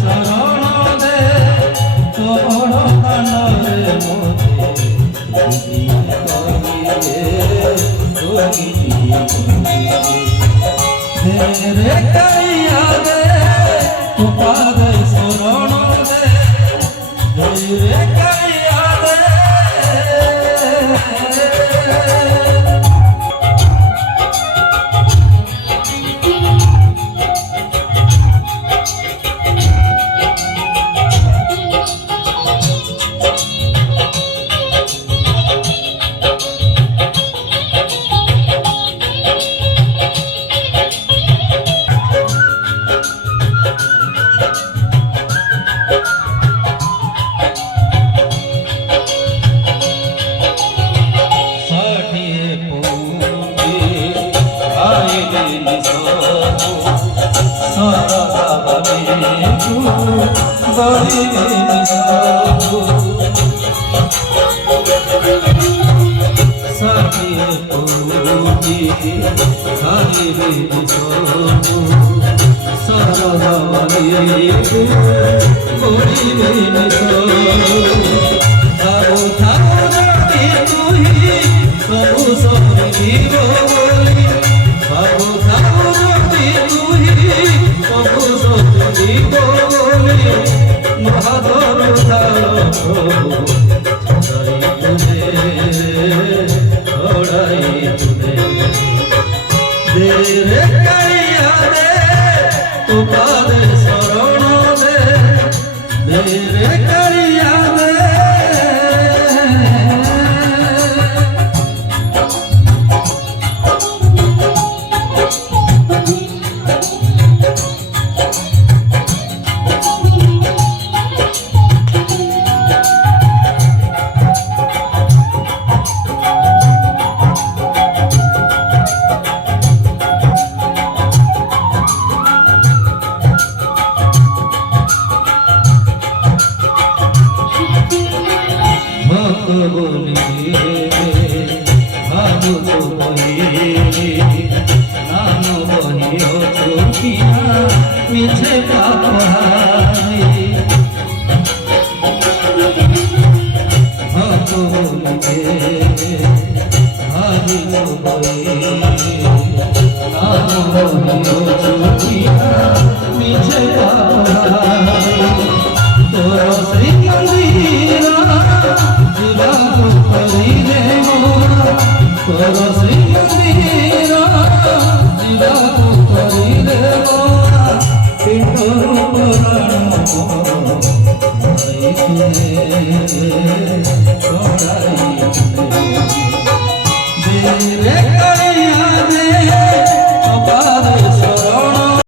शरण दे तो बड़ कानरे मोते रे कैया दे तो पाद शरण दे रे कैया दे रे कैया दे तो पाद शरण दे रे कैया दे मिछे पापहाई भगोल के भागी बोई नाम बोलियो चुकिया मिछे पापहाई तोरो श्री मंदिरा जिला करी रे मोरा तोरो श्री मंदिरा जिला करी रे मोरा रे कैया दे तो पाद